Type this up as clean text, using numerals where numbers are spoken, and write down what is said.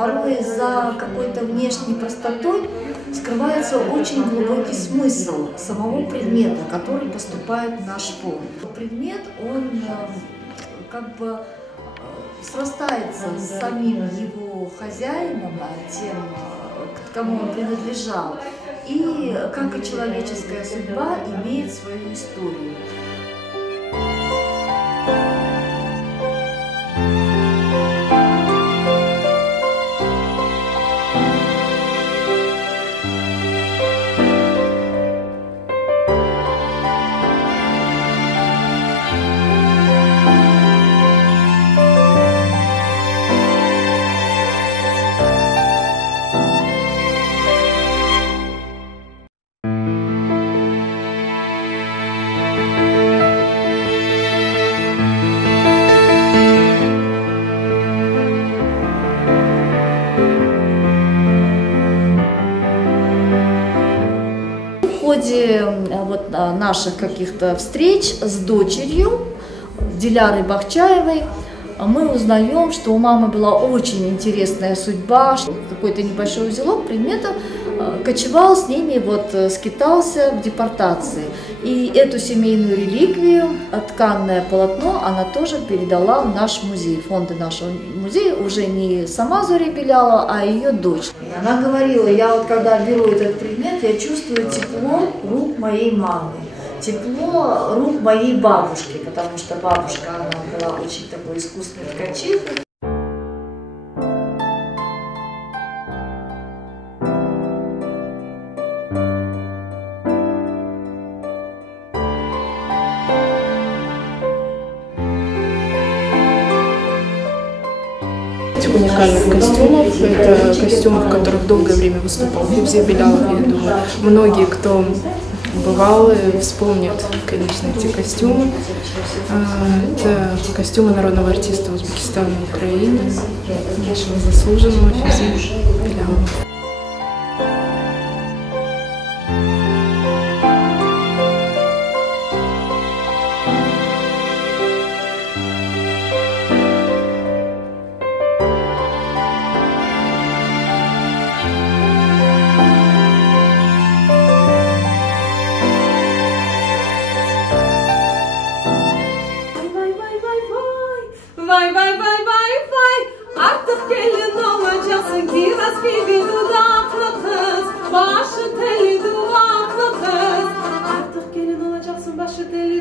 порой за какой-то внешней простотой скрывается очень глубокий смысл самого предмета, который поступает в наш фонд. Предмет, он как бы срастается с самим его хозяином, тем, кому он принадлежал, и, как и человеческая судьба, имеет свою историю. В ходе наших каких-то встреч с дочерью Дилярой Бахчаевой мы узнаем, что у мамы была очень интересная судьба, что какой-то небольшой узелок предмета кочевал с ними, скитался в депортации. И эту семейную реликвию, тканное полотно, она тоже передала в наш музей. Фонды нашего музея уже не сама Зоря Беляла, а ее дочь. Она говорила: я когда беру этот предмет, я чувствую тепло рук моей мамы, тепло рук моей бабушки, потому что бабушка, она была очень такой искусной ткачихой. Уникальных костюмов. Это костюмы, в которых долгое время выступал Февзи Белялов. Я думаю, многие, кто бывал, вспомнят, конечно, эти костюмы. Это костюмы народного артиста Узбекистана и Украины, нашего заслуженного Февзи Белялова. Vay vay vay vay vay, artık gelin olacaksın, kiraz gibi dudaklı kız, başı teli duvaklı kız. Artık gelin olacaksın, başı teli